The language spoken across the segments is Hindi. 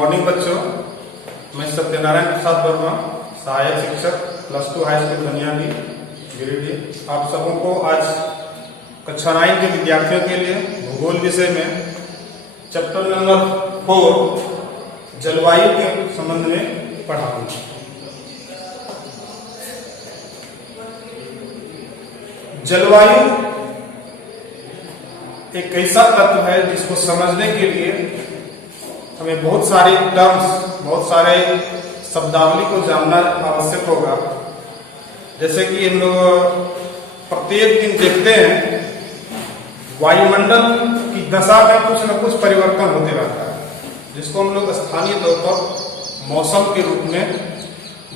मॉर्निंग बच्चों, मैं सत्यनारायण प्रसाद वर्मा, सहायक शिक्षक +2 हाई स्कूल धनियाडी गिरिडीह। आप सबों को आज कक्षा 9 के विद्यार्थियों के लिए भूगोल विषय में चैप्टर नंबर 4 जलवायु के संबंध में पढ़ाऊंगा। जलवायु एक ऐसा तत्व है जिसको समझने के लिए हमें बहुत सारे टर्म्स, बहुत सारे शब्दावली को जानना आवश्यक होगा। जैसे कि हम लोग प्रत्येक दिन देखते हैं वायुमंडल की दशा में कुछ न कुछ परिवर्तन होते रहता है, जिसको हम लोग स्थानीय तौर पर मौसम के रूप में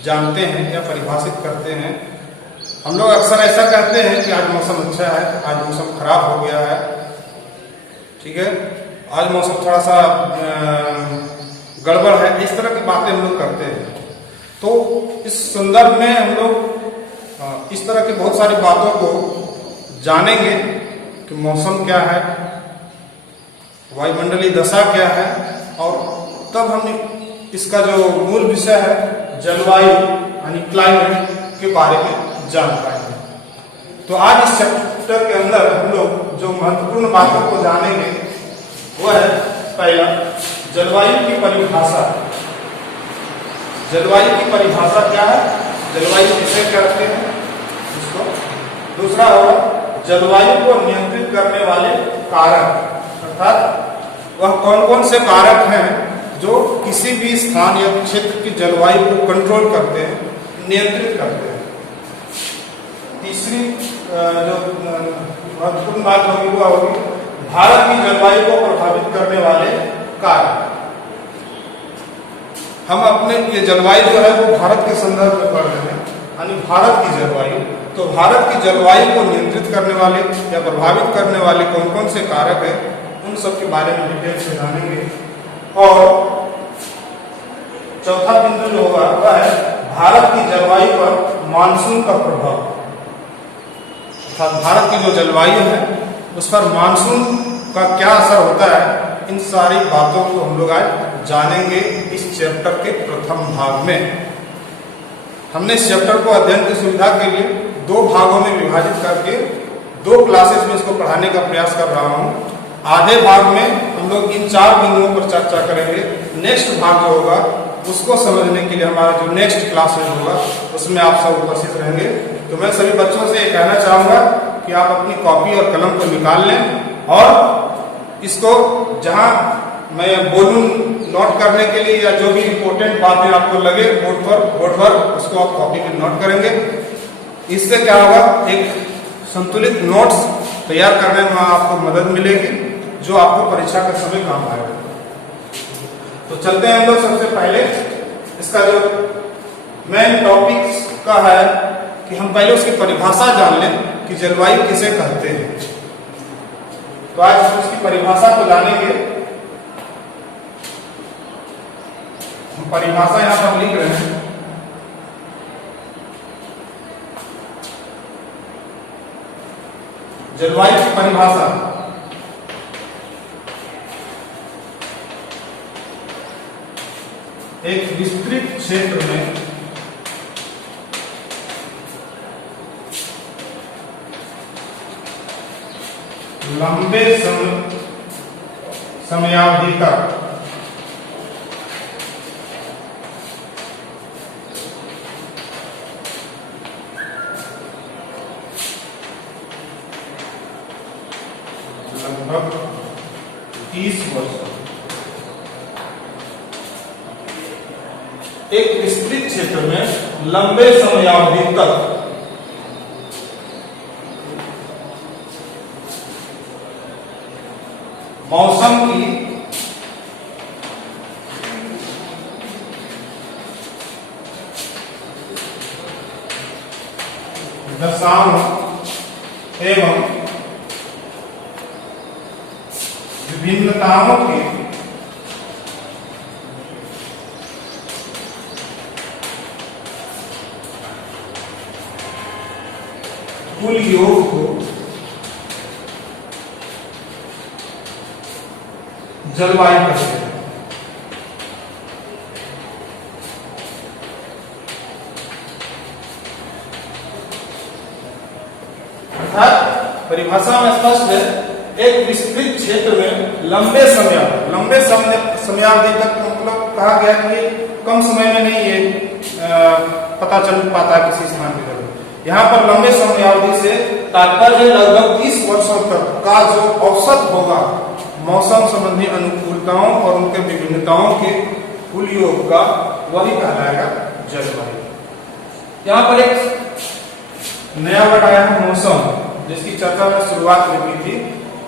जानते हैं या परिभाषित करते हैं। हम लोग अक्सर ऐसा कहते हैं कि आज मौसम अच्छा है, आज मौसम खराब हो गया है, ठीक है, आज मौसम थोड़ा सा गड़बड़ है, इस तरह की बातें हम लोग करते हैं। तो इस संदर्भ में हम लोग इस तरह की बहुत सारी बातों को जानेंगे कि मौसम क्या है, वायुमंडलीय दशा क्या है, और तब हम इसका जो मूल विषय है जलवायु यानी क्लाइमेट के बारे में जान पाएंगे। तो आज इस चैप्टर के अंदर हम लोग जो महत्वपूर्ण बातों को जानेंगे वो है पहला जलवायु की परिभाषा। जलवायु की परिभाषा क्या है, जलवायु किसे कहते हैं इसको। दूसरा होगा जलवायु को नियंत्रित करने वाले कारक, अर्थात वह कौन कौन से कारक हैं जो किसी भी स्थान या क्षेत्र की जलवायु को कंट्रोल करते हैं, नियंत्रित करते हैं। तीसरी जो महत्वपूर्ण बात होगी वह होगी भारत की जलवायु को प्रभावित करने वाले कारक। हम अपने ये जलवायु जो है वो भारत के संदर्भ में पढ़ रहे हैं, यानी भारत की जलवायु। तो भारत की जलवायु को नियंत्रित करने वाले या प्रभावित करने वाले कौन कौन से कारक हैं, उन सब के बारे में डिटेल से जानेंगे। और चौथा बिंदु जो होगा वह है भारत की जलवायु पर मानसून का प्रभाव, अर्थात भारत की जो जलवायु है उस पर मानसून का क्या असर होता है। इन सारी बातों को हम लोग आज जानेंगे इस चैप्टर के प्रथम भाग में। हमने इस चैप्टर को अध्ययन की सुविधा के लिए 2 भागों में विभाजित करके 2 क्लासेस में इसको पढ़ाने का प्रयास कर रहा हूँ। आधे भाग में हम लोग इन 4 बिंदुओं पर चर्चा करेंगे। नेक्स्ट भाग जो होगा उसको समझने के लिए हमारा जो नेक्स्ट क्लास में होगा उसमें आप सब उपस्थित रहेंगे। तो मैं सभी बच्चों से ये कहना चाहूँगा कि आप अपनी कॉपी और कलम को निकाल लें और इसको जहां मैं बोलूं नोट करने के लिए या जो भी इंपॉर्टेंट बातें आपको लगे बोर्ड पर उसको आप कॉपी में नोट करेंगे। इससे क्या होगा, एक संतुलित नोट्स तैयार करने में आपको मदद मिलेगी जो आपको परीक्षा के समय काम आएगा। तो चलते हैं हम लोग सबसे पहले इसका जो मेन टॉपिक का है कि हम पहले उसकी परिभाषा जान लें कि जलवायु किसे कहते हैं। तो आज उसकी परिभाषा को जानेंगे। हम परिभाषा यहां पर लिख रहे हैं। जलवायु की परिभाषा एक विस्तृत क्षेत्र में लंबे समयावधि तक लगभग 30 वर्ष एक विस्तृत क्षेत्र में लंबे समयावधि तक मौसम की दशाओं एवं विभिन्नताओं के कुल योग को जलवायु कहते हैं। परिभाषा में स्पष्ट है, एक विस्तृत क्षेत्र में लंबे समयावधि तक, मतलब कहा गया कि कम समय में नहीं ये पता चल पाता है किसी स्थान की जगह। यहाँ पर लंबे समयावधि से तात्पर्य लगभग 30 वर्षों तक का जो औसत होगा मौसम संबंधी अनुकूलताओं और उनके विभिन्नताओं के कुल योग का, वही कहलाएगा जलवायु। यहाँ पर एक नया वर्ड आया है मौसम, जिसकी चर्चा में शुरुआत में की थी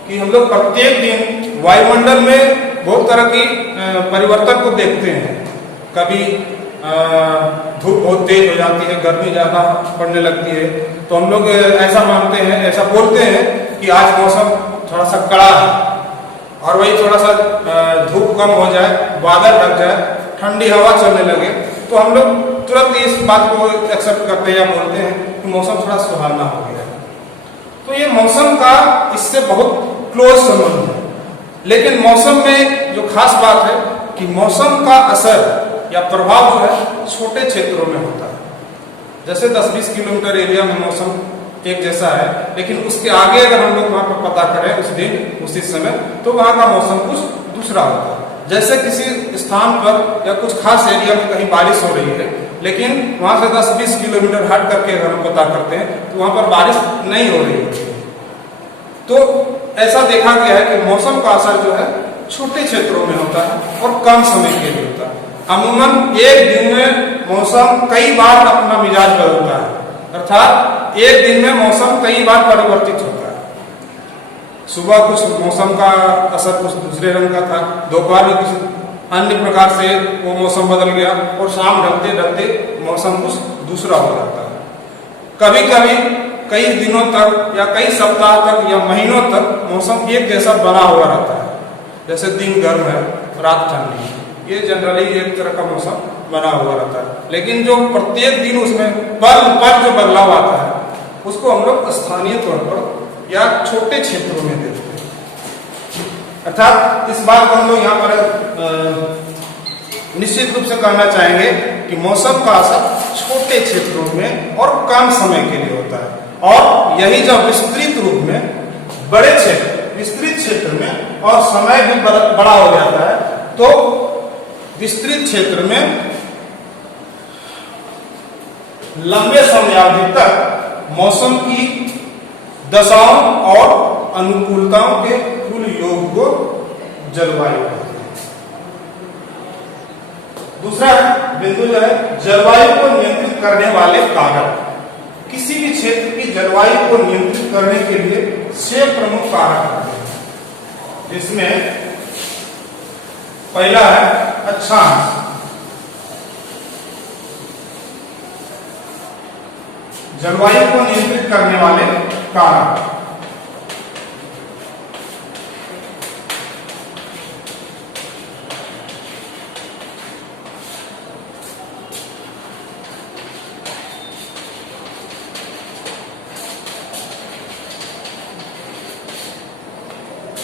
कि हम लोग प्रत्येक दिन वायुमंडल में बहुत तरह की परिवर्तन को देखते हैं। कभी धूप बहुत तेज हो जाती है, गर्मी ज्यादा पड़ने लगती है, तो हम लोग ऐसा मानते हैं, ऐसा बोलते हैं कि आज मौसम थोड़ा सा कड़ा है, और वही थोड़ा सा धूप कम हो जाए, बादल ढक जाए, ठंडी हवा चलने लगे, तो हम लोग तुरंत इस बात को एक्सेप्ट करते हैं या बोलते हैं कि मौसम थोड़ा सुहावना हो गया है। तो ये मौसम का इससे बहुत क्लोज संबंध है। लेकिन मौसम में जो खास बात है कि मौसम का असर या प्रभाव जो है छोटे क्षेत्रों में होता है। जैसे 10-20 किलोमीटर एरिया में मौसम एक जैसा है, लेकिन उसके आगे अगर हम लोग वहां पर पता करें उस दिन उसी समय, तो वहां का मौसम कुछ दूसरा होता है। जैसे किसी स्थान पर या कुछ खास एरिया में कहीं बारिश हो रही है, लेकिन वहां से 10-20 किलोमीटर हट करके अगर हम पता करते हैं तो वहां पर बारिश नहीं हो रही है। तो ऐसा देखा गया है कि मौसम का असर जो है छोटे क्षेत्रों में होता है और कम समय के लिए होता है। अमूमन एक दिन में मौसम कई बार अपना मिजाज बदलता है, अर्थात एक दिन में मौसम कई बार परिवर्तित होता है। सुबह कुछ मौसम का असर कुछ दूसरे रंग का था, दोपहर में कुछ अन्य प्रकार से वो मौसम बदल गया, और शाम ढलते ढलते मौसम कुछ दूसरा हो जाता है। कभी कभी कई दिनों तक या कई सप्ताह तक या महीनों तक मौसम एक जैसा बना हुआ रहता है। जैसे दिन गर्म है, रात ठंडी है, ये जनरली एक तरह का मौसम बना हुआ रहता है। लेकिन जो प्रत्येक दिन उसमें पल पल जो बदलाव आता है, उसको हम लोग स्थानीय तौर पर या छोटे क्षेत्रों में देखते हैं। अर्थात इस बात को हम लोग यहाँ पर निश्चित रूप से कहना चाहेंगे कि मौसम का असर छोटे क्षेत्रों में और कम समय के लिए होता है, और यही जब विस्तृत रूप में बड़े क्षेत्र, विस्तृत क्षेत्र में और समय भी बड़ा हो जाता है, तो विस्तृत क्षेत्र में लंबे समयावधि तक मौसम की दशाओं और अनुकूलताओं के कुल योग को जलवायु कहते हैं। दूसरा बिंदु जो है जलवायु को नियंत्रित करने वाले कारक। किसी भी क्षेत्र की जलवायु को नियंत्रित करने के लिए 6 प्रमुख कारक होते हैं, जिसमें पहला है अक्षांश। जलवायु को नियंत्रित करने वाले कारक।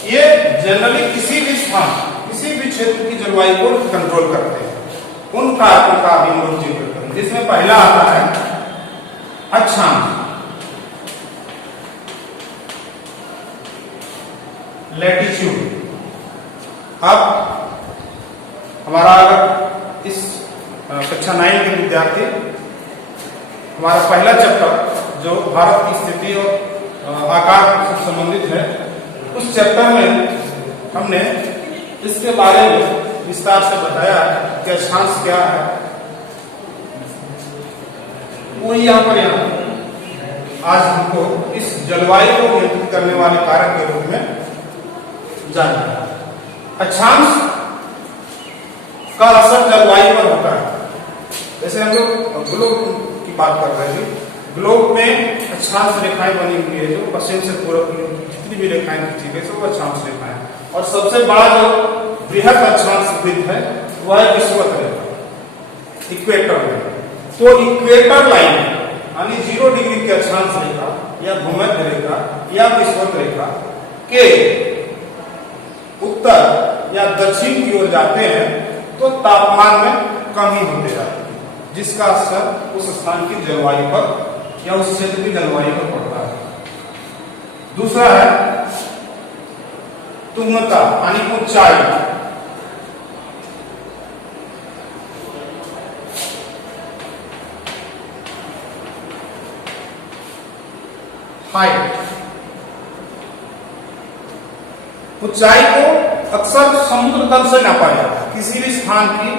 ये जनरली किसी भी स्थान, किसी भी क्षेत्र की जलवायु को कंट्रोल करते हैं। उन कारकों का भी हम लोग जिक्र करें, जिसमें पहला आता है अक्षांश, लैटिट्यूड। अब हमारा अगर इस कक्षा 9 के विद्यार्थी, हमारा पहला चैप्टर जो भारत की स्थिति और आकार से संबंधित है, उस चैप्टर में हमने इसके बारे में विस्तार से बताया कि अक्षांश क्या है। वो यहाँ आज हमको इस जलवायु को नियंत्रित करने वाले कारक के रूप में जानना है। अक्षांश का असर जलवायु पर होता है। जैसे हम लोग ग्लोब की बात कर रहे थे, ग्लोब में अक्षांश रेखाएं बनी हुई है, जो पश्चिम से पूर्व की जितनी भी रेखाएं खींची गई सब अक्षांश रेखाएं, और सबसे बड़ा जो बृहद अक्षांश वृत्त है वह है विषुवत रेखा, इक्वेटर लाइन। तो इक्वेटर लाइन यानी 0 डिग्री की अक्षांश रेखा या भूमध्य रेखा या विषुवत रेखा के उत्तर या दक्षिण की ओर जाते हैं तो तापमान में कमी होते जाती है, जिसका असर उस स्थान की जलवायु पर या उस क्षेत्र की जलवायु पर पड़ता है। दूसरा है तुंगता यानी ऊंचाई। हाइट, ऊंचाई को अक्सर समुद्र तल से नापा जाता है। किसी भी स्थान की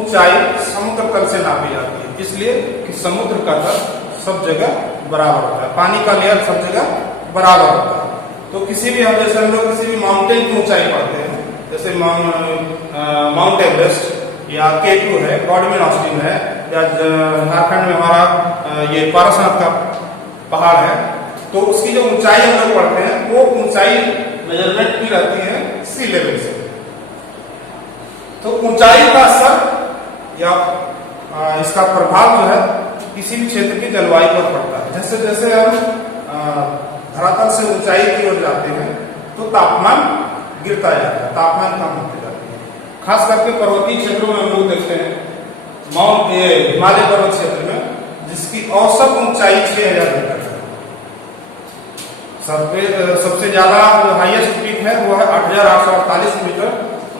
ऊंचाई समुद्र तल से नापी जाती है, इसलिए कि समुद्र का तल सब जगह बराबर होता है, पानी का लेयर सब जगह बराबर होता है। तो किसी भी जैसे हम लोग किसी भी माउंटेन की ऊंचाई पढ़ते हैं, जैसे माउंट एवरेस्ट या K2 है, गॉडविन ऑस्टिन है, या झारखंड में हमारा ये पारसनाथ का पहाड़ है, तो उसकी जो ऊंचाई हम लोग पढ़ते हैं वो ऊंचाई मेजरमेंट भी रहती है सी लेवल से। तो ऊंचाई का असर या इसका प्रभाव जो है किसी भी क्षेत्र की जलवायु पर पड़ता है। जैसे जैसे हम धरातल से ऊंचाई की ओर जाते हैं तो तापमान गिरता जाता है, तापमान कम होती जाती है। खास करके पर्वतीय क्षेत्रों में हम लोग देखते हैं हिमालय पर्वत क्षेत्र में, जिसकी औसत ऊंचाई 6000 मीटर है। सबसे ज्यादा जो हाईएस्ट पीक है वो है 8848 मीटर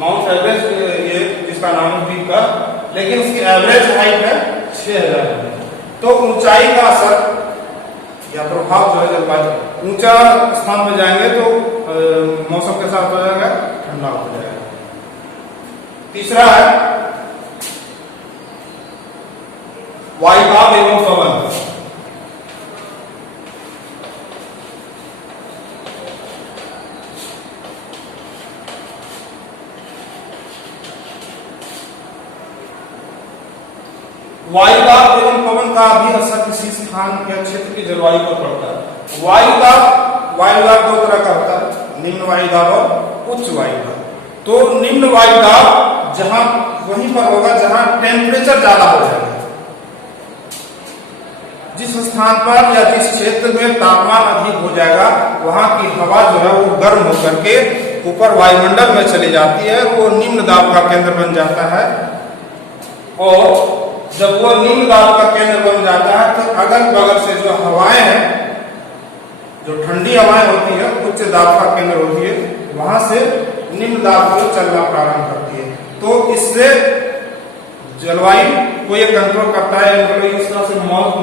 माउंट एवरेस्ट, ये जिसका नाम पीक का, लेकिन उसकी एवरेज हाइट है 6000 मीटर। तो ऊंचाई का असर या प्रभाव जो है जलवायु, ऊंचा स्थान में जाएंगे तो मौसम के साथ हो जाएगा, ठंडा हो जाएगा। तीसरा है वायुदाब एवं पवन। वायुदाब एवं पवन का भी असर किसी स्थान या क्षेत्र की जलवायु पर पड़ता है। वायुदाब दो तरह का होता है, निम्न वायुदाब और उच्च वायुदाब। तो निम्न वायुदाब जहां वहीं पर होगा जहां टेम्परेचर ज्यादा हो जाएगा। जिस स्थान पर या जिस क्षेत्र में तापमान अधिक हो जाएगा वहां की हवा जो है वो गर्म होकर के ऊपर वायुमंडल में चली जाती है, वो निम्न दाब का केंद्र बन जाता है। और जब वो निम्न दाब का केंद्र बन जाता है तो अगल बगल से जो हवाएं हैं, जो ठंडी हवाएं होती है, उच्च दाब का केंद्र होती है, वहां से निम्न दाब को चलना प्रारंभ करती है। तो इससे जलवायु को ये कंट्रोल करता है, मतलब इस तरह से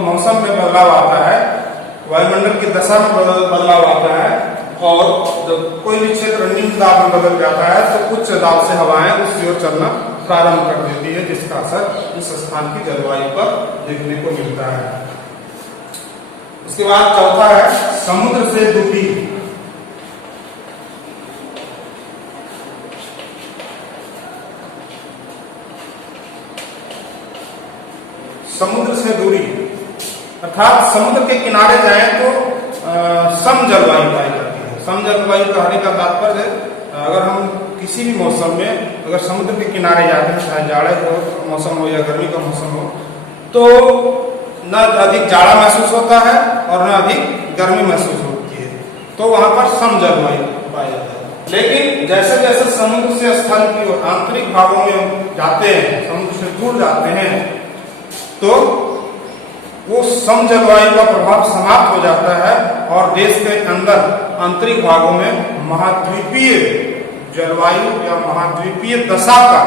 मौसम में बदलाव आता है, वायुमंडल की दशा में बदलाव आता है, और जब कोई भी क्षेत्र निम्न दाब में बदल जाता है तो उच्च दाब से हवाएं उसकी ओर चलना प्रारंभ कर देती है, जिसका असर इस स्थान की जलवायु पर देखने को मिलता है। उसके बाद चौथा है समुद्र से दूरी। समुद्र से दूरी अर्थात समुद्र के किनारे जाएं तो सम जलवायु पाई जाती है। सम जलवायु कहने का तात्पर्य अगर हम किसी भी मौसम में अगर समुद्र के किनारे जाते हैं, चाहे जाड़े का मौसम हो या गर्मी का मौसम हो, तो न अधिक जाड़ा महसूस होता है और न अधिक गर्मी महसूस होती है, तो वहां पर सम जलवायु पाया जाता है। लेकिन जैसे जैसे समुद्र से स्थल की ओर आंतरिक भागों में हम जाते हैं, समुद्र से दूर जाते हैं, तो वो सम जलवायु का प्रभाव समाप्त हो जाता है और देश के अंदर आंतरिक भागों में महाद्वीपीय जलवायु या महाद्वीपीय दशा का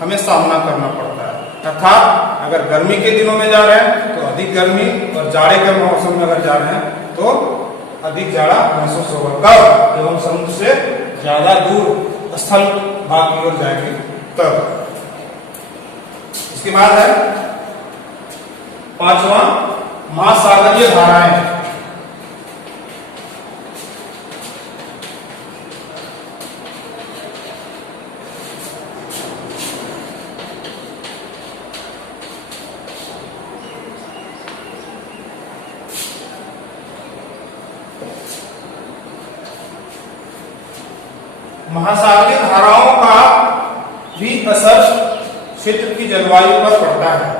हमें सामना करना पड़ता है। अर्थात अगर गर्मी के दिनों में जा रहे हैं तो अधिक गर्मी, और जाड़े के मौसम में अगर जा रहे हैं तो अधिक जाड़ा महसूस होगा। कब? जब हम समुद्र से ज्यादा दूर स्थल भाग की ओर जाएंगे तब। इसके बाद है पांचवा महासागरीय धाराएं। महासागरीय धाराओं का भी असर क्षेत्र की जलवायु पर पड़ता है।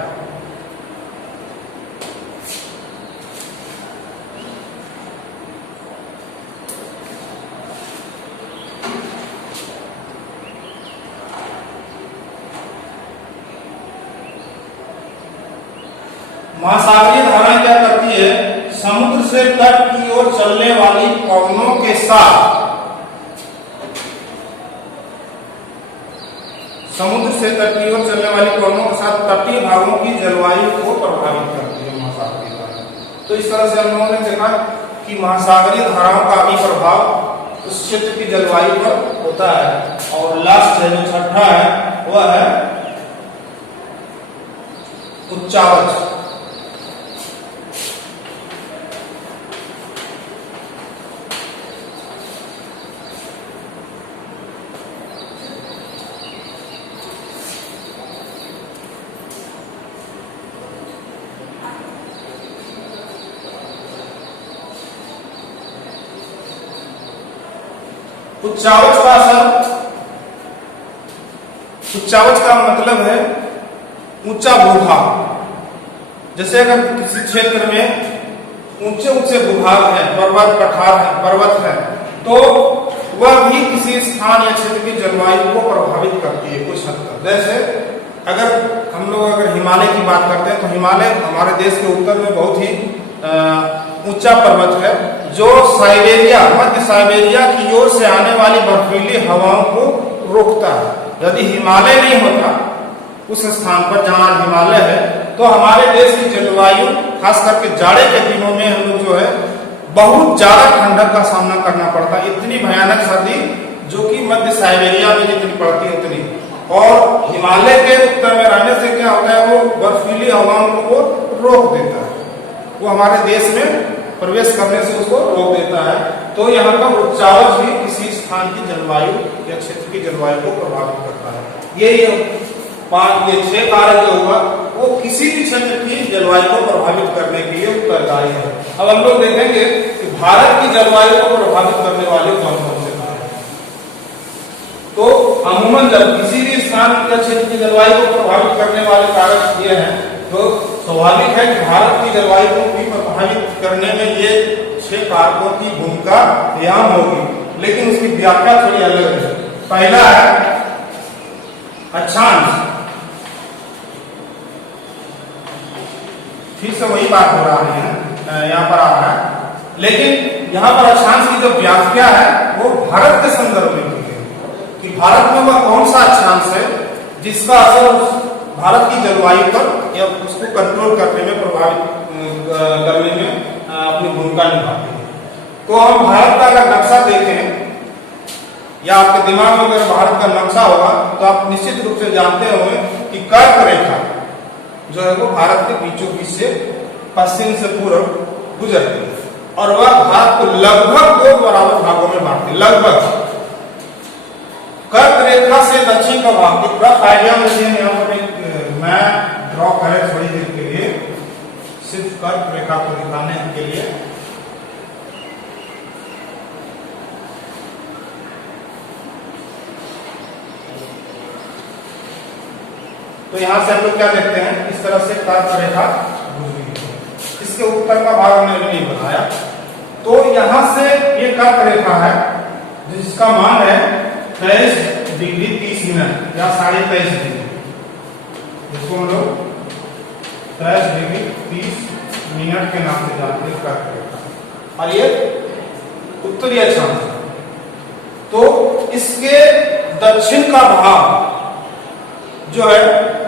महासागरीय धाराएं क्या करती है? समुद्र से तट की ओर चलने वाली पवनों के साथ समुद्र से तट की ओर चलने वाली पवनों के साथ तटीय भागों की जलवायु को प्रभावित करती है महासागरीय धाराएं। तो इस तरह से हम लोगों ने देखा कि महासागरीय धाराओं का भी प्रभाव उस क्षेत्र की जलवायु पर होता है। और लास्ट है जो छठा है वह है उच्चावच। उच्चावच का असर, उच्चावच का मतलब है ऊंचा भूभाग। जैसे अगर किसी क्षेत्र में ऊंचे ऊंचे भूभाग है, पर्वत पठार है, पर्वत है, तो वह भी किसी स्थान या क्षेत्र की जलवायु को प्रभावित करती है कुछ हद तक। जैसे अगर हम लोग अगर हिमालय की बात करते हैं तो हिमालय हमारे देश के उत्तर में बहुत ही ऊंचा पर्वत है जो साइबेरिया, मध्य साइबेरिया की ओर से आने वाली बर्फीली हवाओं को रोकता है। यदि हिमालय नहीं होता उस स्थान पर जहां हिमालय है तो हमारे देश की जलवायु खास करके जाड़े के दिनों में हम लोग जो है बहुत ज्यादा ठंडक का सामना करना पड़ता है। इतनी भयानक सर्दी जो कि मध्य साइबेरिया में जितनी पड़ती है उतनी, और हिमालय के उत्तर में रहने से क्या होता है वो बर्फीली हवाओं को रोक देता है, वो हमारे देश में प्रवेश करने से उसको रोक देता है। तो यहाँ पर उच्चावच भी किसी स्थान की जलवायु या क्षेत्र की जलवायु को प्रभावित करता है। ये 6 कारक जो हुआ वो किसी भी क्षेत्र की जलवायु को प्रभावित करने के लिए उत्तरदायी है। अब हम लोग देखेंगे कि भारत की जलवायु को प्रभावित करने वाले कौन कौन से कारक हैं। तो अमूमन जब किसी भी स्थान या क्षेत्र की जलवायु को प्रभावित करने वाले कारक ये हैं, तो स्वाभाविक है कि भारत की जलवायु को भी प्रभावित करने में ये 6 कारकों की भूमिका अहम होगी, लेकिन उसकी व्याख्या थोड़ी अलग है। पहला है अक्षांश। फिर से वही बात हो रहा है, यहाँ पर आ रहा है, लेकिन यहाँ पर अक्षांश की जो व्याख्या है वो भारत के संदर्भ में की है कि भारत में वह कौन सा अक्षांश है जिसका असर भारत की जलवायु पर या उसको कंट्रोल करने में, प्रभावित करने में अपनी भूमिका निभाती है। तो हम भारत का अगर नक्शा देखें या आपके दिमाग में अगर भारत का नक्शा होगा तो आप निश्चित रूप से जानते होंगे कि कर्क रेखा जो है वो भारत के बीचों बीच से पश्चिम से पूर्व गुजरती है और वह भारत को लगभग 2 बराबर भागों में बांटती है। लगभग कर्क रेखा से दक्षिण का भाग, एक रफ आइडिया मुझे यहाँ पर मैं ड्रॉ करें थोड़ी देर के लिए, सिर्फ कर्क रेखा को दिखाने के लिए। तो यहां से हम लोग क्या देखते हैं, इस तरह से कर्क रेखा गुजरी है। इसके उत्तर का भाग हमने नहीं बताया। तो यहां से ये कर्क रेखा है जिसका मान है 23 डिग्री 30 मिनट या 23.5 डिग्री, जिसको हम लोग 23 डिग्री 30 मिनट के नाम से जानते हैं कर्क रेखा, और ये उत्तरी अक्षांश। तो इसके दक्षिण का भाग जो है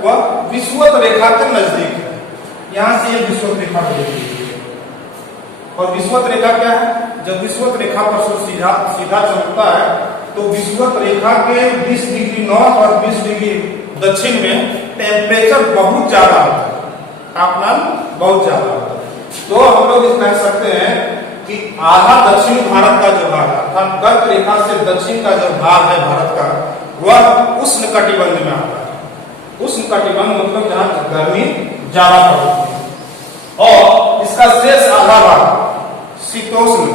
वह विषुवत रेखा के नजदीक है। यहां से ये विषुवत रेखा गुजरती है। और विषुवत रेखा क्या है, जब विषुवत रेखा पर से सीधा सीधा चलता है तो विषुवत रेखा के 20 डिग्री नॉर्थ और 20 डिग्री दक्षिण में टेम्परेचर बहुत ज्यादा होता है, तापमान बहुत ज्यादा होता है। तो हम लोग इस कह सकते हैं कि आधा दक्षिण भारत का जो भाग है, अर्थात कर्क रेखा से दक्षिण का जो भाग है भारत का, वह उष्णकटिबंध में आता है। उष्णकटिबंध मतलब जहां गर्मी ज्यादा पड़ती है, और इसका शेष आधा भाग शीतोष्ण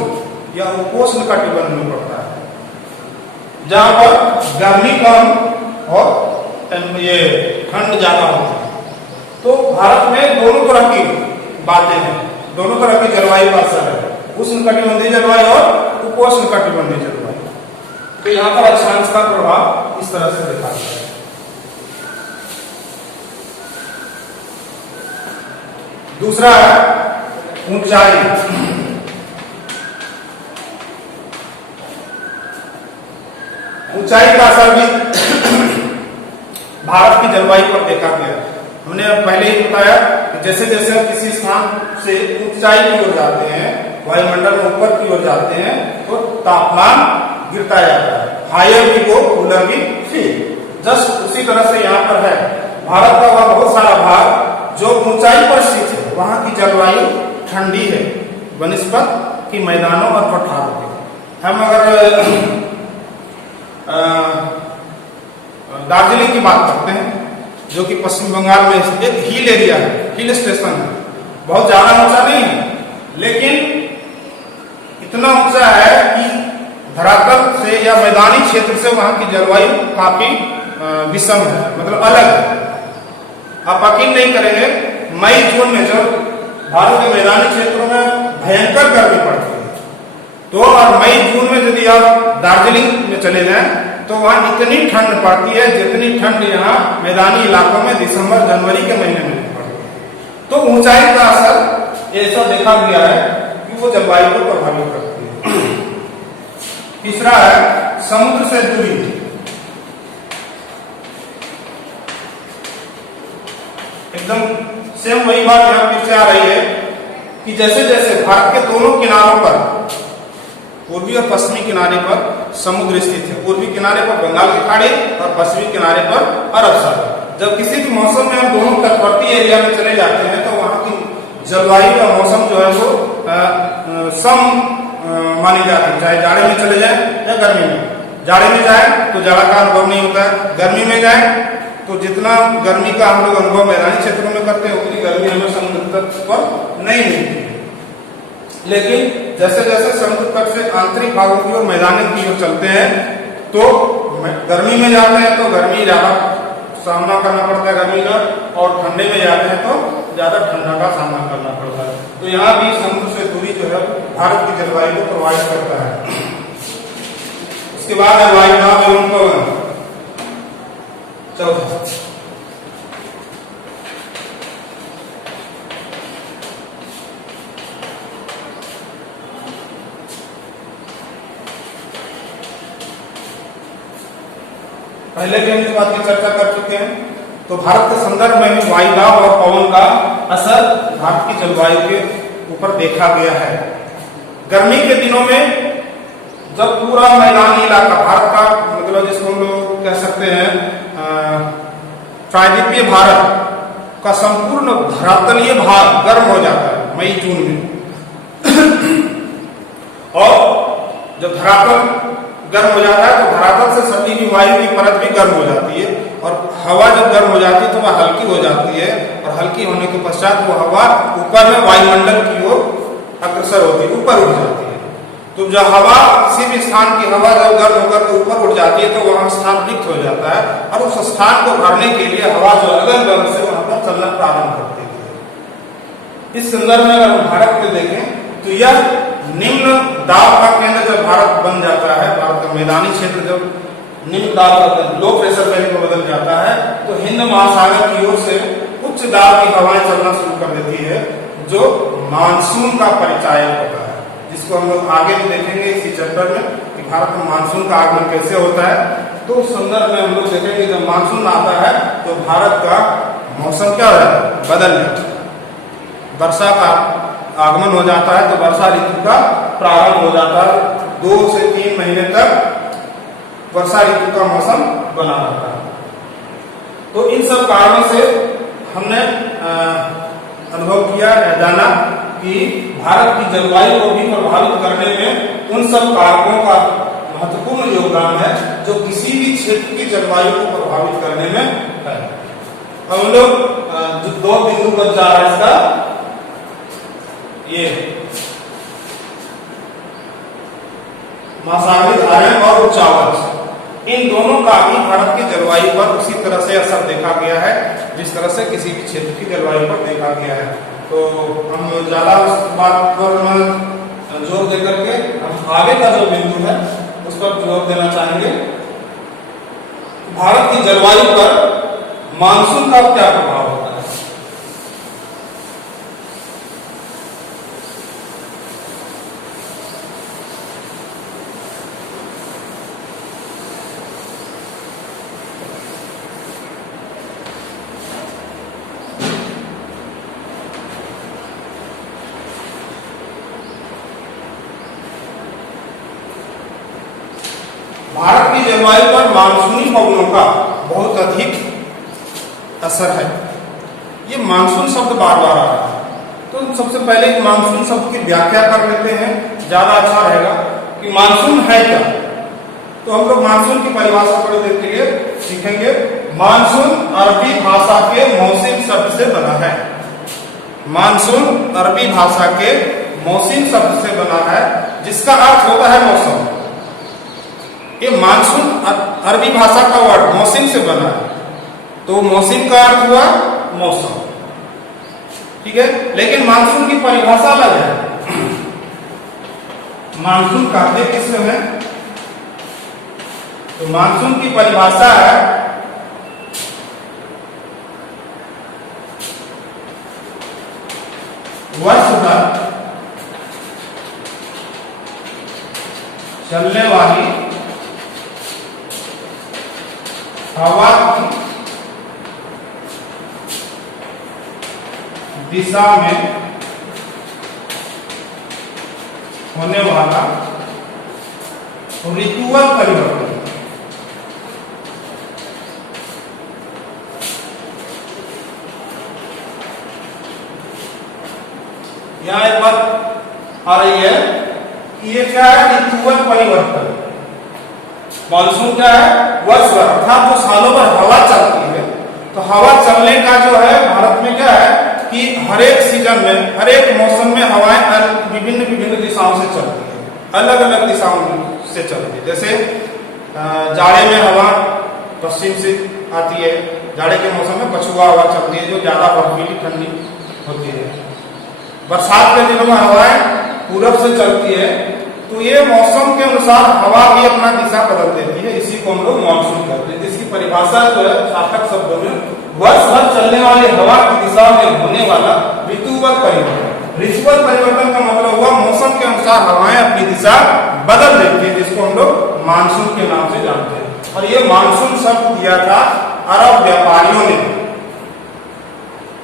या उपोष्ण कटिबंध में पड़ता है, जहां पर गर्मी कम और ये ठंड ज्यादा होती है। तो भारत में दोनों तरह की बातें हैं, दोनों तरह की जलवायु का असर है, उष्णकटिबंधीय जलवायु और उपोष्ण कटिबंधीय जलवायु। तो यहाँ पर अक्षांश का प्रभाव इस तरह से देखा जाता है। दूसरा है ऊंचाई। ऊंचाई का असर भी भारत की जलवायु पर देखा गया। हमने पहले ही बताया कि जैसे जैसे किसी स्थान से ऊंचाई की ओर जाते हैं, वायुमंडल में ऊपर की ओर जाते हैं, तो तापमान गिरता जाता है। Higher we go cooler we feel. Just उसी तरह से यहाँ पर है, भारत का वह बहुत सारा भाग जो ऊंचाई पर स्थित है, वहां की जलवायु ठंडी है बनिस्बत की मैदानों और पठारों के। हम अगर दार्जिलिंग की बात करते हैं, जो कि पश्चिम बंगाल में एक हिल एरिया है, हिल स्टेशन है, बहुत ज्यादा ऊंचा नहीं है, लेकिन इतना ऊंचा है कि धरातल से या मैदानी क्षेत्र से वहां की जलवायु काफी विषम है, मतलब अलग है। आप यकीन नहीं करेंगे, मई जून में जब भारत के मैदानी क्षेत्रों में भयंकर गर्मी पड़ती है, तो और मई जून में यदि आप दार्जिलिंग में चले जाएं तो वहां इतनी ठंड पड़ती है जितनी ठंड यहाँ मैदानी इलाकों में दिसंबर जनवरी के महीने में नहीं पड़ती है। तो ऊंचाई का असर ऐसा देखा गया है कि वो जलवायु को प्रभावित करती है। तीसरा है समुद्र से दूरी। एकदम सेम वही बात यहाँ फिर से आ रही है कि जैसे जैसे भारत के दोनों किनारों पर, पूर्वी और पश्चिमी किनारे पर समुद्र स्थित है, पूर्वी किनारे पर बंगाल की खाड़ी और पश्चिमी किनारे पर अरब सागर। जब किसी भी मौसम में हम दोनों तटवर्ती एरिया में चले जाते हैं तो वहां की जलवायु का मौसम जो है वो सम मानी जाती है, चाहे जाड़े में चले जाए या गर्मी में। जाड़े में जाए तो जाड़ा का अनुभव नहीं होता है, गर्मी में जाए तो जितना गर्मी का हम लोग अनुभव मैदानी क्षेत्रों में करते हैं उतनी गर्मी हमें समुद्र तट पर नहीं मिलती। लेकिन जैसे जैसे समुद्र तट से आंतरिक भागों की ओर, मैदानी की ओर चलते हैं तो गर्मी में जाते हैं तो गर्मी ज्यादा सामना करना पड़ता है गर्मी का, और ठंडे में जाते हैं तो ज्यादा ठंडा का सामना करना पड़ता है। तो यहाँ भी समुद्र से दूरी जो है भारत की जलवायु को प्रभावित करता है। उसके बाद है वायुदाब एवं पवन। चौथा, पहले भी हम इस बात की चर्चा कर चुके हैं। तो भारत के संदर्भ में भी वायुदाब और पवन का असर भारत की जलवायु के ऊपर देखा गया है। गर्मी के दिनों में जब पूरा मैदानी इलाका भारत का, मतलब जिसको हम लोग कह सकते हैं प्रायद्वीपीय भारत का संपूर्ण धरातलीय भाग गर्म हो जाता है मई जून में। और जब धरातल गर्म हो जाता है तो धरातल से सटी हुई वायु की परत भी गर्म हो जाती है, और हवा जब गर्म हो जाती है तो वह हल्की हो जाती है, और हल्की होने के पश्चात वो हवा ऊपर में वायुमंडल की ओर अग्रसर होती है, ऊपर उठ जाती है। तो जो हवा, किसी भी स्थान की हवा जब गर्म होकर के ऊपर उठ जाती है तो वहां स्थान रिक्त हो जाता है, और उस स्थान को भरने के लिए हवा जो अगल बगल से वहां पर चलना प्रारंभ करती है। इस संदर्भ में अगर हम भारत में देखें तो यह निम्न दाब का केंद्र जब भारत बन जाता है, भारत का मैदानी क्षेत्र जब निम्न दाब का लो प्रेशर वैल्यू में बदल जाता है तो हिंद महासागर की ओर से उच्च दाब की हवाएं चलना शुरू कर देती है, जो मानसून का परिचायक होता है, जिसको हम लोग आगे भी देखेंगे इसी चैप्टर में कि भारत में मानसून का आगमन कैसे होता है। तो उस संदर्भ में हम लोग देखेंगे जब मानसून आता है तो भारत का मौसम क्या हो जाता है, बदल जाता है। वर्षा का आगमन हो जाता है तो वर्षा ऋतु का प्रारंभ हो जाता है। 2 से 3 महीने तक वर्षा ऋतु का मौसम बना रहता है। तो इन सब कारणों से हमने अनुभव किया या जाना कि भारत की जलवायु को भी प्रभावित करने में उन सब कारकों का महत्वपूर्ण योगदान है जो किसी भी क्षेत्र की जलवायु को प्रभावित करने में है। अब हम लोग जो 2 बिंदु पर जा रहा है इसका, ये महासागरीय धाराएं और उच्चावच, इन दोनों का भी भारत की जलवायु पर उसी तरह से असर देखा गया है जिस तरह से किसी भी क्षेत्र की जलवायु पर देखा गया है। तो हम ज्यादा उस बात पर जोर देकर के हम आगे का जो बिंदु है उस पर जोर देना चाहेंगे। भारत की जलवायु पर मानसून का क्या प्रभाव होता है। भारत की जलवायु पर मानसूनी पवनों का बहुत अधिक असर है। ये मानसून शब्द बार बार आ रहा है, तो सबसे पहले मानसून शब्द की व्याख्या कर लेते हैं, ज्यादा अच्छा रहेगा कि मानसून है क्या। तो हम लोग मानसून की परिभाषा थोड़ी देर के लिए सीखेंगे। मानसून अरबी भाषा के मौसम शब्द से बना है। मानसून अरबी भाषा के मौसम शब्द से बना है, जिसका अर्थ होता है मौसम। ये मानसून अरबी भाषा का वर्ड मौसम से बना है, तो मौसम का अर्थ हुआ मौसम, ठीक है। लेकिन मानसून की परिभाषा अलग है। मानसून कहते किसे हैं? तो मानसून की परिभाषा है वर्ष भर चलने वाली हवा की दिशा में होने वाला ऋतुवत परिवर्तन। यहां एक बात आ रही है कि ये क्या है? ऋतुवत परिवर्तन। मानसून क्या है? वर्ष भर, अर्थात जो सालों भर हवा चलती है, तो हवा चलने का जो है भारत में क्या है कि हर एक सीजन में, हर एक मौसम में हवाएं विभिन्न विभिन्न दिशाओं से चलती है, अलग अलग दिशाओं से चलती है। जैसे जाड़े में हवा पश्चिम से आती है, जाड़े के मौसम में पछुआ हवा चलती है जो ज्यादा बर्फीली ठंडी होती है। बरसात के दिनों में हवाएं पूरब से चलती है, तो ये मौसम के अनुसार हवा भी अपना दिशा बदल देती है। इसी को हम लोग मानसून कहते हैं, जिसकी परिभाषा जो है सार्थक शब्दों में वर्ष भर चलने वाली हवा की दिशा में होने वाला ऋतुवत परिवर्तन। ऋतुवत परिवर्तन का मतलब हुआ मौसम के अनुसार हवाएं अपनी दिशा बदल देती है, जिसको हम लोग मानसून के नाम से जानते हैं। और ये मानसून शब्द दिया था अरब व्यापारियों ने।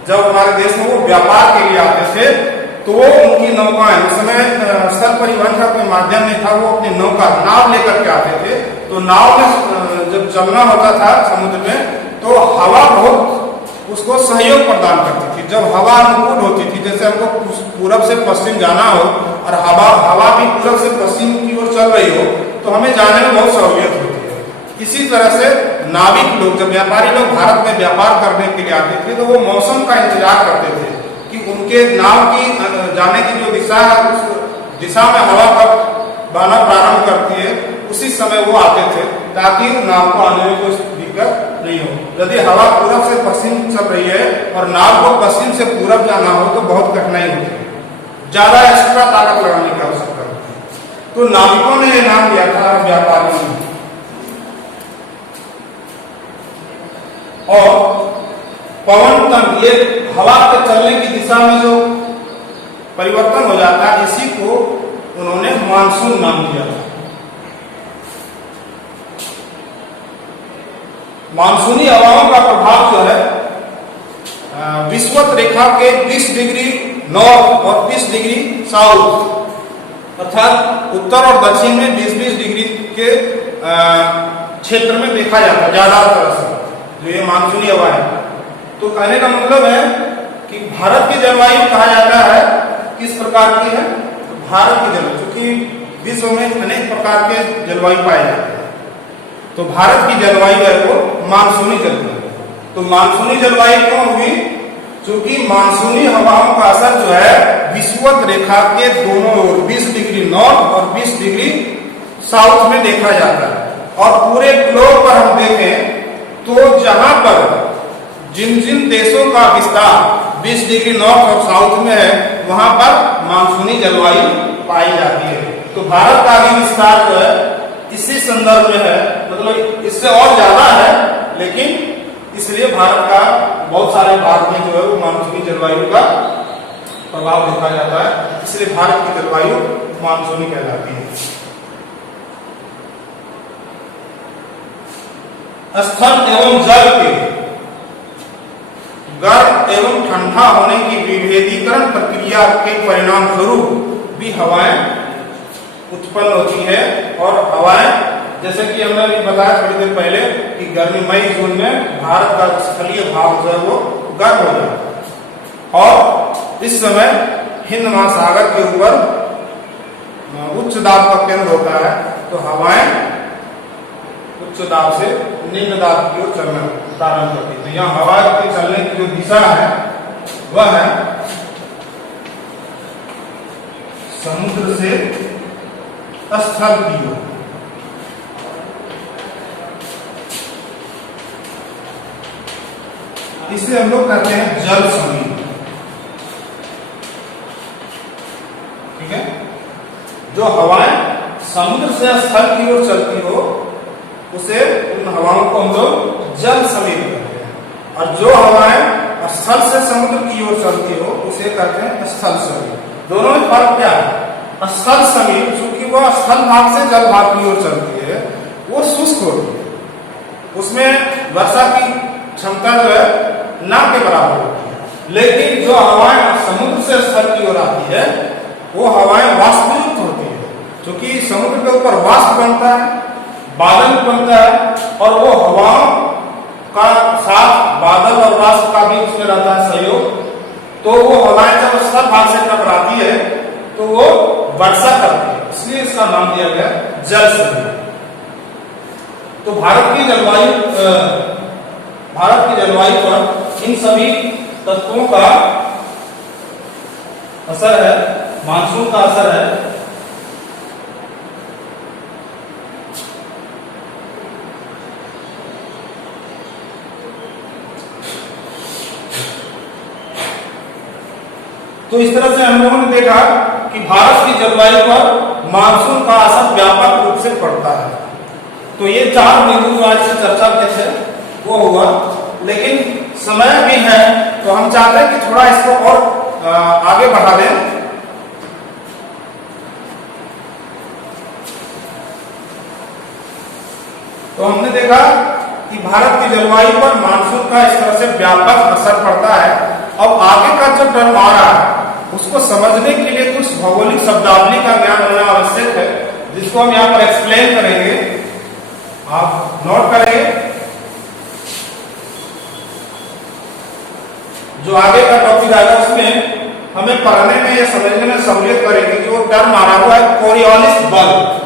जब हमारे देश में वो व्यापार के लिए आते थे, तो वो उनकी नौकाएं, उस समय स्थल परिवहन का कोई माध्यम नहीं था, वो अपनी नौका नाव लेकर के आते थे। तो नाव में जब चलना होता था समुद्र में, तो हवा बहुत उसको सहयोग प्रदान करती थी। जब हवा अनुकूल होती थी, जैसे हमको पूरब से पश्चिम जाना हो और हवा भी पूरब से पश्चिम की ओर चल रही हो, तो हमें जाने में बहुत सहूलियत होती है। इसी तरह से नाविक लोग, जब व्यापारी लोग भारत में व्यापार करने के लिए आते थे, तो वो मौसम का इंतजार करते थे कि उनके नाव की जाने की जो दिशा है, उस दिशा में हवा कब बहना प्रारंभ करती है, उसी समय वो आते थे, ताकि नाव को आने में कोई दिक्कत नहीं हो। यदि हवा पूरब से पश्चिम चल रही है और नाव को पश्चिम से पूरब जाना हो, तो बहुत कठिनाई होती है, ज्यादा एक्स्ट्रा ताकत लगाने की आवश्यकता होती है। तो नाविकों ने यह नाम दिया था व्यापारियों ने। और पवन तंत्र, ये हवा के चलने की दिशा में जो परिवर्तन हो जाता है, इसी को उन्होंने मानसून नाम दिया था। मानसूनी हवाओं का प्रभाव जो है विषुवत रेखा के 20 डिग्री नॉर्थ और 20 डिग्री साउथ, अर्थात उत्तर और दक्षिण में 20-20 डिग्री के क्षेत्र में देखा जाता है ज्यादातर से, जो ये मानसूनी हवा है। तो कहने का मतलब है कि भारत की जलवायु कहा जाता है किस प्रकार की है? भारत की जलवायु, क्योंकि विश्व में अनेक प्रकार के जलवायु पाए जाते हैं, तो भारत की जलवायु है वो मानसूनी जलवायु। तो मानसूनी जलवायु क्यों हुई? क्योंकि मानसूनी हवाओं का असर जो है विषुवत रेखा के दोनों ओर 20 डिग्री नॉर्थ और 20 डिग्री साउथ में देखा जाता है। और पूरे ग्लोब पर हम देखें तो जहां पर जिन जिन देशों का विस्तार 20 डिग्री नॉर्थ और साउथ में है, वहां पर मानसूनी जलवायु पाई जाती है। तो भारत का भी विस्तार जो है इसी संदर्भ में है, मतलब इससे और ज्यादा है, लेकिन इसलिए भारत का बहुत सारे भाग में जो है वो मानसूनी जलवायु का प्रभाव देखा जाता है, इसलिए भारत की जलवायु मानसूनी कहलाती है। स्थल एवं जल के गर्म एवं ठंडा होने की विभेदीकरण प्रक्रिया के परिणाम स्वरूप भी हवाएं उत्पन्न होती है और हवाएं जैसे कि हमने अभी बताया थोड़ी देर पहले कि गर्मी मई जून में भारत का स्थलीय भाग जो है वो गर्म हो जाता है और इस समय हिंद महासागर के ऊपर उच्च दाब का केंद्र होता है, तो हवाएं उच्च दाब से निम्न दाब की ओर चलना प्रारंभ करती है। तो यहाँ हवा के चलने की जो दिशा है वह है समुद्र से स्थल की ओर। इसे हम लोग कहते हैं जल समीप। ठीक है, जो हवाएं समुद्र से स्थल की ओर चलती हो उसे, उन हवाओं को हम लोग जल समीप कहते हैं, और जो हवाएं स्थल से समुद्र की ओर चलती हो उसे कहते हैं स्थल समीप। दोनों में फर्क क्या है? स्थल समीप चूंकि वो स्थल भाग से जल भाग की ओर चलती है, वो शुष्क होती है, उसमें वर्षा की क्षमता जो है ना के बराबर होती है। लेकिन जो हवाएं समुद्र से स्थल की ओर आती है वो हवाएं वाष्पयुक्त होती है, क्योंकि समुद्र के ऊपर वाष्प बनता है, बादल बनता है, और वो हवाओं का साथ बादल और वाष्प का भी उसमें रहता है सहयोग। तो वो हवाएं जब स्थल भाग से टकराती है तो वो वर्षा करती है, इसलिए इसका नाम दिया गया जल समीप। तो भारत की जलवायु पर इन सभी तत्वों का असर है, मानसून का असर है। तो इस तरह से हम लोगों ने देखा कि भारत की जलवायु पर मानसून का असर व्यापक रूप से पड़ता है। तो ये 4 बिंदु आज से चर्चा के थे वो हुआ, लेकिन समय भी है तो हम चाहते हैं कि थोड़ा इसको और आगे बढ़ा दें। तो हमने देखा कि भारत की जलवायु पर मानसून का इस तरह से व्यापक असर पड़ता है। अब आगे का जो टर्म आ रहा है उसको समझने के लिए कुछ भौगोलिक शब्दावली का ज्ञान होना आवश्यक है, जिसको हम यहाँ पर एक्सप्लेन करेंगे। आप नोट करेंगे, जो आगे का टॉपिक आएगा उसमें हमें पढ़ने में या समझने में सहूलियत करेगी कि वो टर्म आ रहा है कोरियोलिस बल्ब।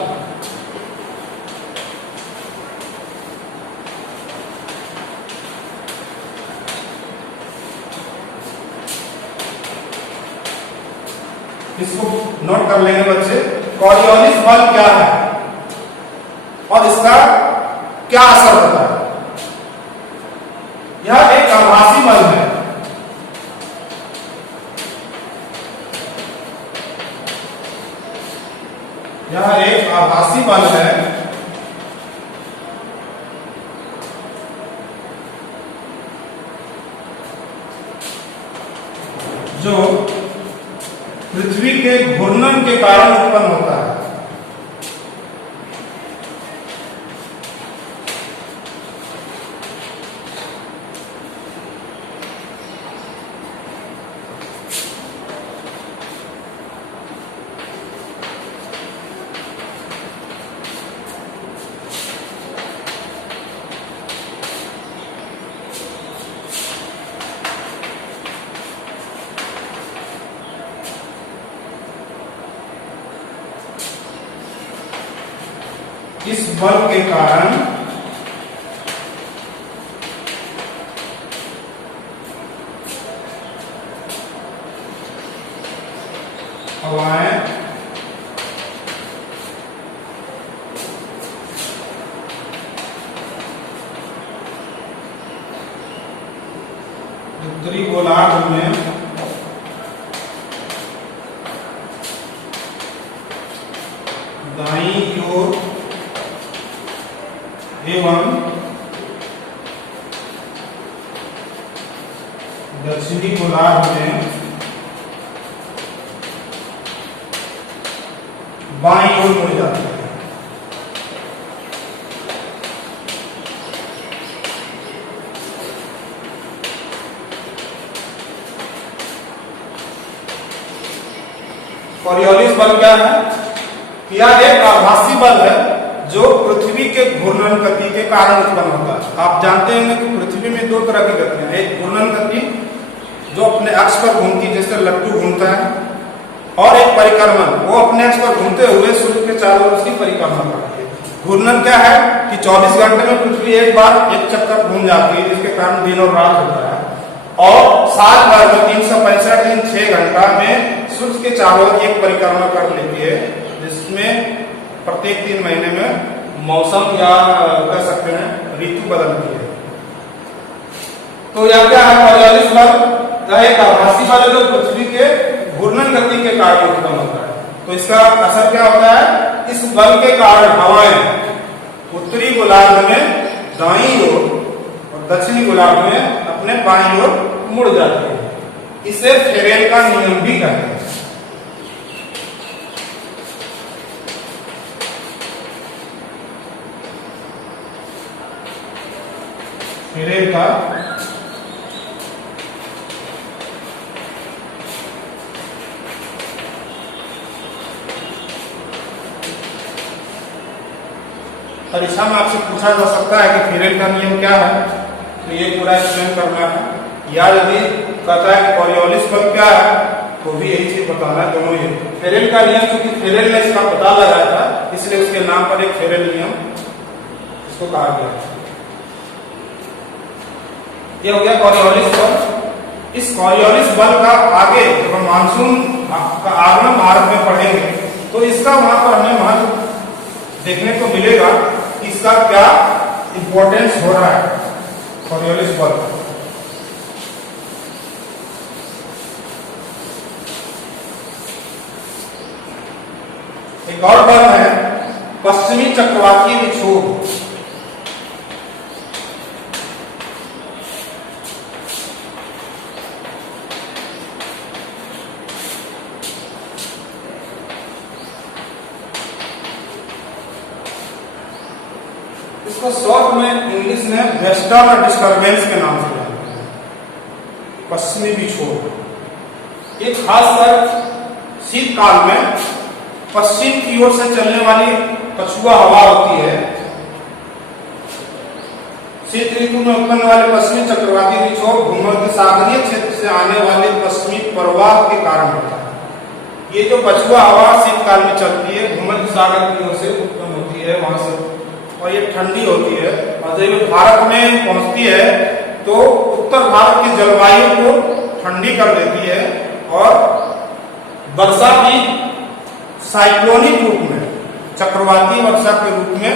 इसको नोट कर लेंगे बच्चे, कोरियोलिस बल्ब क्या है और इसका क्या असर होता है। यह एक आभासी बल्ब है। यह एक आभासी बल्ब है जो पृथ्वी के घूर्णन के कारण उत्पन्न होता है। इस बल के कारण हवाएं उत्तरी गोलार्ध में दाईं ओर एवं दक्षिणी गोलार्ध में बाईं ओर मुड़ जाती है। कोरियोलिस बल क्या है? यह एक आभासी बल है जो पृथ्वी के घूर्णन गति के कारण उत्पन्न होता है। आप जानते हैं कि पृथ्वी में दो तरह की गतियां, एक घूर्णन गति जो अपने अक्ष पर घूमती है जैसे लट्टू घूमता है, और एक परिक्रमण, वो अपने अक्ष पर घूमते हुए सूर्य के चारों ओर उसकी परिक्रमा करती है। घूर्णन क्या है कि 24 घंटे में पृथ्वी एक बार एक चक्कर घूम जाती है, जिसके कारण दिन और रात होता है, और साल भर में 365 दिन 6 घंटा में सूर्य के चारों ओर एक परिक्रमा कर लेती है, जिसमें प्रत्येक 3 महीने में मौसम या कह सकते हैं ऋतु बदलती है। तो यह क्या है, कोरियोलिस बल एक आभासी बल है जो पृथ्वी के घूर्णन गति के कारण उत्पन्न होता है। तो इसका असर क्या होता है, इस बल के कारण हवाएं उत्तरी गोलार्ध में दाईं ओर और दक्षिणी गोलार्ध में अपने बाईं ओर मुड़ जाती है। इसे फेरेल का नियम भी कहते हैं। फेरेल का परीक्षा में आपसे पूछा जा सकता है कि फेरेल का नियम क्या है, तो ये पूरा एक्सप्लेन करना है, या यदि कहता है कि कोरियोलिस बल क्या है तो भी यही चीज बताना है। दोनों ये फेरेल का नियम, क्योंकि फेरेल ने इसका पता लगाया था इसलिए उसके नाम पर एक फेरेल नियम इसको कहा गया। ये हो गया कोरियोलिस बल। इस कोरियोलिस बल का आगे जब हम मानसून का आगमन भारत में पढ़ेंगे तो इसका वहां पर हमें महत्व देखने को मिलेगा कि इसका क्या इंपॉर्टेंस हो रहा है कोरियोलिस बल। एक और बल है पश्चिमी चक्रवाती विक्षोभ। इसको शॉर्ट में इंग्लिश में वेस्टर्न डिस्टर्बेंस के नाम से जानते हैं, पश्चिमी विक्षोभ। ये खासकर शीतकाल में पश्चिम की ओर से चलने वाली पछुआ हवा होती है। शीत ऋतु में उत्पन्न वाले पश्चिमी चक्रवाती विक्षोभ भूमध्य सागरीय क्षेत्र से आने वाले पश्चिमी प्रवाह के कारण होता है। ये जो पछुआ हवा शीतकाल में चलती है भूमध्य सागर की ओर से उत्पन्न होती है वहां से, और ये ठंडी होती है, और जब ये भारत में पहुंचती है तो उत्तर भारत की जलवायु को ठंडी कर देती है और वर्षा भी साइक्लोनिक रूप में, चक्रवाती वर्षा के रूप में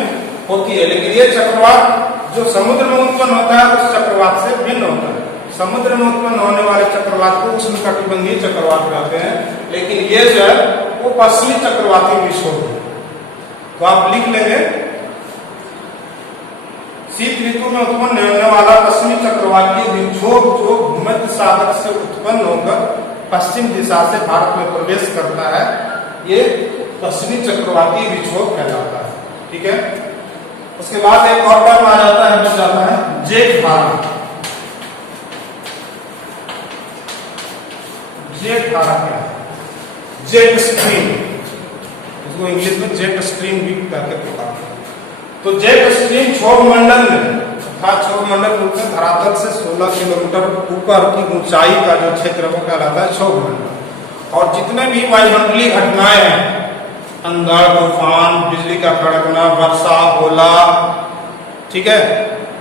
होती है। लेकिन ये चक्रवात जो समुद्र में उत्पन्न होता है उस चक्रवात से भिन्न होता है। समुद्र में उत्पन्न होने वाले चक्रवात को उष्णकटिबंधीय चक्रवात कहते हैं, लेकिन ये जो है वो पश्चिमी चक्रवाती विक्षोभ है। तो आप लिख लेंगे शीत ऋतु में उत्पन्न होने वाला पश्चिमी चक्रवाती विक्षोभ जो भूमध्य सागर से उत्पन्न होकर पश्चिम दिशा से भारत में प्रवेश करता है, ये पश्चिमी चक्रवाती विक्षोभ कहलाता है। ठीक है, उसके बाद एक और टर्म आ जाता है, बच जाता है जेट धारा। जेट धारा क्या है? जेट स्ट्रीम, इसको इंग्लिश में जेट स्ट्रीम भी कहते हैं। तो जेट स्ट्रीम क्षोभ मंडल में, क्षोभ मंडल रूप में धरातल से 16 किलोमीटर ऊपर की ऊंचाई का जो क्षेत्र वो कहलाता है क्षोभ मंडल। और जितने भी वायुमंडलीय घटनाएं हैं, अंधड़, तूफान, बिजली का कड़कना, वर्षा, ओला, ठीक है,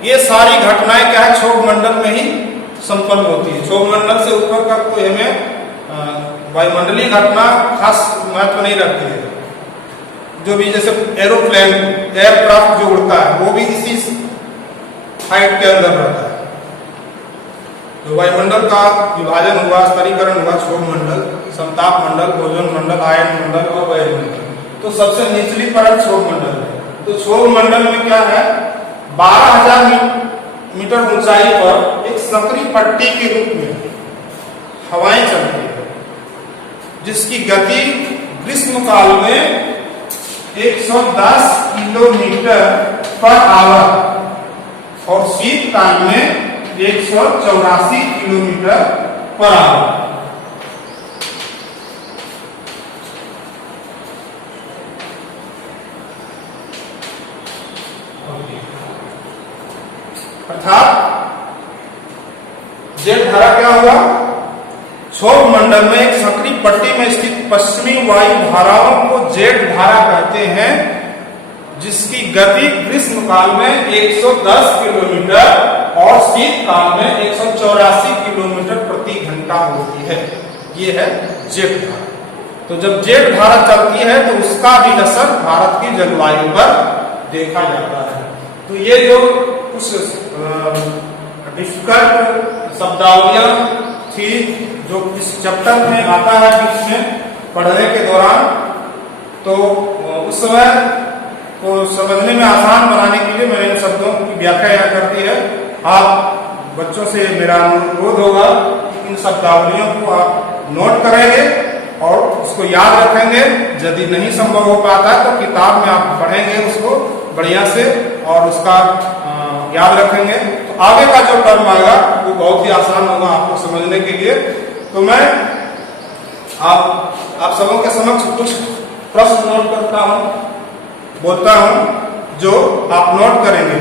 ये सारी घटनाएं क्या है क्षोभ मंडल में ही संपन्न होती है। क्षोभ मंडल से ऊपर का कोई हमें वायुमंडलीय घटना खास महत्व नहीं रखती है। जो भी जैसे एरोप्लेन, एयरक्राफ्ट जो उड़ता है वो भी इसी हाइट के अंदर रहता है। तो वायुमंडल का विभाजन हुआ, स्तरीकरण हुआ, क्षोभ मंडल, समताप मंडल, ओजोन मंडल, आयन मंडल और वायुमंडल। तो सबसे निचली परत क्षोभ मंडल है। तो क्षोभ मंडल में क्या है, 12,000 मीटर ऊंचाई पर एक संकरी पट्टी के रूप में हवाएं चलती है, जिसकी गति ग्रीष्म काल में 110 किलोमीटर पर आवर और शीतकाल में 184 किलोमीटर पर आवर। अर्थात जेठ धारा क्या होगा? क्षोभ मंडल में एक संकरी पट्टी में स्थित पश्चिमी वायु धाराओं को जेठ धारा कहते हैं, जिसकी गति ग्रीष्म काल में 110 किलोमीटर और शीत काल में 184 किलोमीटर प्रति घंटा होती है। ये है जेठ धारा। तो जब जेठ धारा चलती है तो उसका भी असर भारत की जलवायु पर देखा जाता है। तो ये जो कुछ डिफिकल्ट शब्दावलियां थी जो इस चैप्टर में आता है बीच में पढ़ने के दौरान, तो उस समय को समझने में आसान बनाने के लिए मैंने इन शब्दों की व्याख्या यहाँ कर दी है। आप बच्चों से मेरा अनुरोध होगा कि इन शब्दावलियों को आप नोट करेंगे और उसको याद रखेंगे। यदि नहीं संभव हो पाता तो किताब में आप पढ़ेंगे उसको बढ़िया से और उसका याद रखेंगे, तो आगे का जो टर्म आएगा वो बहुत ही आसान होगा आपको समझने के लिए। तो मैं आप सबों के समक्ष कुछ प्रश्न नोट करता हूं, बोलता हूं, जो आप नोट करेंगे,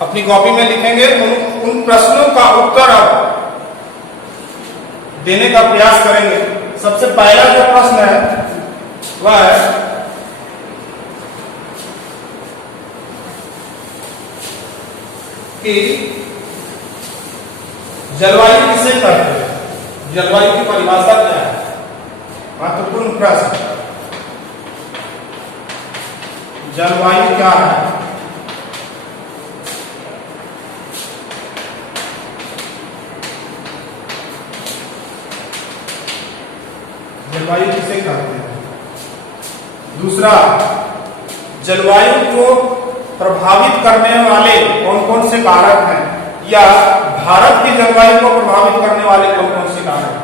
अपनी कॉपी में लिखेंगे। उन प्रश्नों का उत्तर आप देने का प्रयास करेंगे। सबसे पहला जो प्रश्न है वह है कि जलवायु किसे कहते हैं? जलवायु की परिभाषा क्या है? महत्वपूर्ण प्रश्न। जलवायु क्या है? जलवायु किसे कहते हैं? दूसरा, जलवायु को प्रभावित करने वाले कौन कौन से कारक हैं, या भारत की जलवायु को प्रभावित करने वाले कौन कौन से कारक हैं?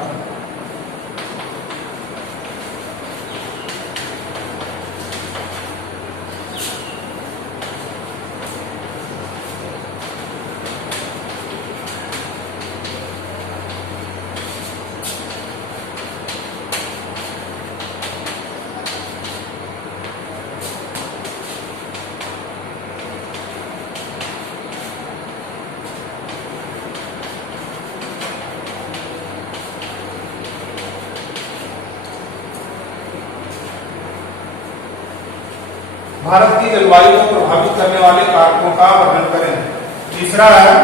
भारत की जलवायु को प्रभावित करने वाले कारकों का वर्णन करें। तीसरा है,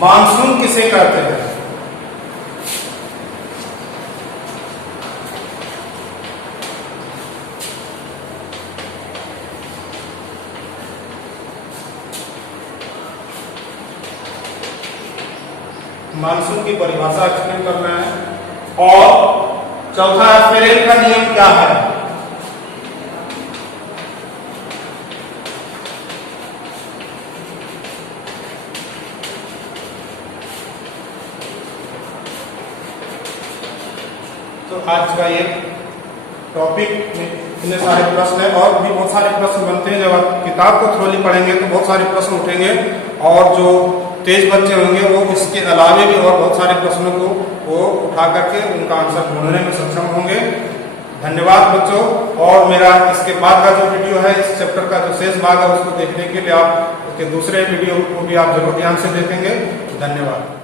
मानसून किसे कहते हैं? मानसून की परिभाषा एक्सप्लेन करना है। और चौथा है, फेरेल का नियम क्या है? तो आज का ये टॉपिक में इतने सारे प्रश्न हैं, और भी बहुत सारे प्रश्न बनते हैं। जब आप किताब को थ्रोली पढ़ेंगे तो बहुत सारे प्रश्न उठेंगे, और जो तेज बच्चे होंगे वो इसके अलावे भी और बहुत सारे प्रश्नों को वो उठा करके उनका आंसर ढूंढने में सक्षम होंगे। धन्यवाद बच्चों। और मेरा इसके बाद का जो वीडियो है, इस चैप्टर का जो शेष भाग है, उसको देखने के लिए आप उसके दूसरे वीडियो को भी आप जरूर ध्यान से देखेंगे। धन्यवाद।